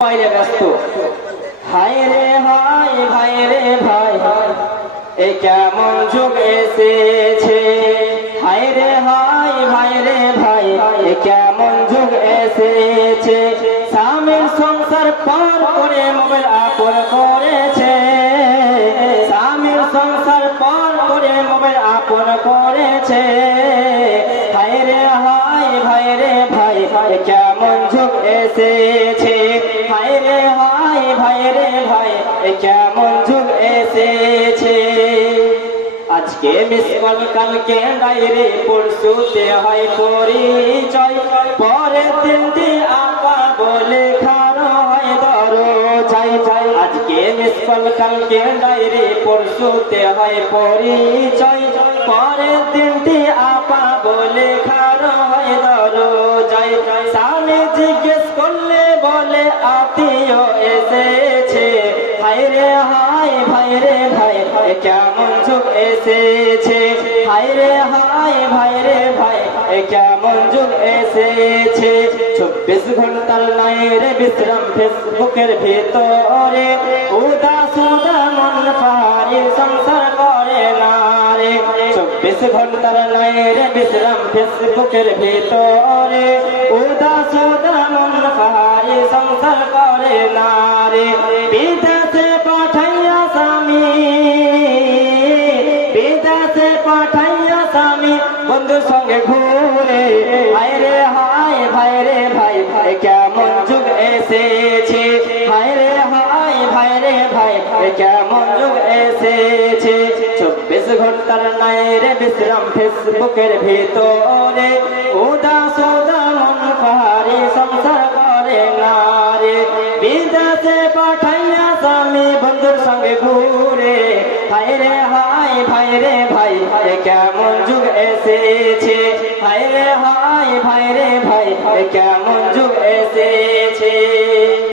মোবাইলে ব্যস্ত। হায় রে হায় ভাই রে ভাই, এ কেমন যুগ এসেছে। হায় রে হায় ভাই রে ভাই, এ কেমন যুগ এসেছে। স্বামীর সংসার পার করে মোবাইল আপন করেছে। স্বামীর সংসার পার করে মোবাইল আপন করেছে। হায় রে হায় ভাই রে ভাই, এ কেমন যুগ এসেছে। হায় রে হায় ভাই রে ভাই, এ কেমন যুগ এসেছে। আজকে মিস কল, কালকে ডায়েরি, পরশুতে হয় পরিচয়, পরের দিনটি আপা বলে খানো হয় দরজায়। আজকে মিস কল, কালকে ডায়েরি, পরশুতে হয় পরিচয়, পরের দিনটি আপা বলে খানো হয় দরজায়। স্বামী জিজ্ঞেস করলে বলে আত্মীয় এসেছে। হায় রে হায় ভাই রে ভাই, কেমন যুগ এসেছে। হায় রে হায় ভাই রে ভাই, কেমন যুগ এসেছে। 24 ঘন্টার নাই রে বিশ্রাম ফেসবুকের ভিতরে, উদাস মন পাহাড়ি সংসার করে না রে। 24 ঘন্টার নাই রে বিশ্রাম ফেসবুকের ভিতরে, উদাস মন পাহাড়ি সংসার করে না রে। বিদেশে পাঠাইয়া স্বামী, বিদেশে পাঠাইয়া স্বামী বন্ধুর সঙ্গে ঘুরে। হায় রে হায় ভাই রে ভাই, কেমন যুগ এসেছে। হায় রে হায় ভাই রে ভাই, কেমন যুগ এসেছে। 24 ঘন্টার নাই রে বিশ্রাম ফেসবুকের ভিতরে, উদাস মন পাহাড়ি সংসার করে না রে। বিদেশে পাঠাইয়া স্বামী বন্ধুর সঙ্গে ঘুরে। হায় রে হায় ভাই রে ভাই, কেমন যুগ এসেছে। হায় রে হায় ভাই রে ভাই, কেমন যুগ এসেছে।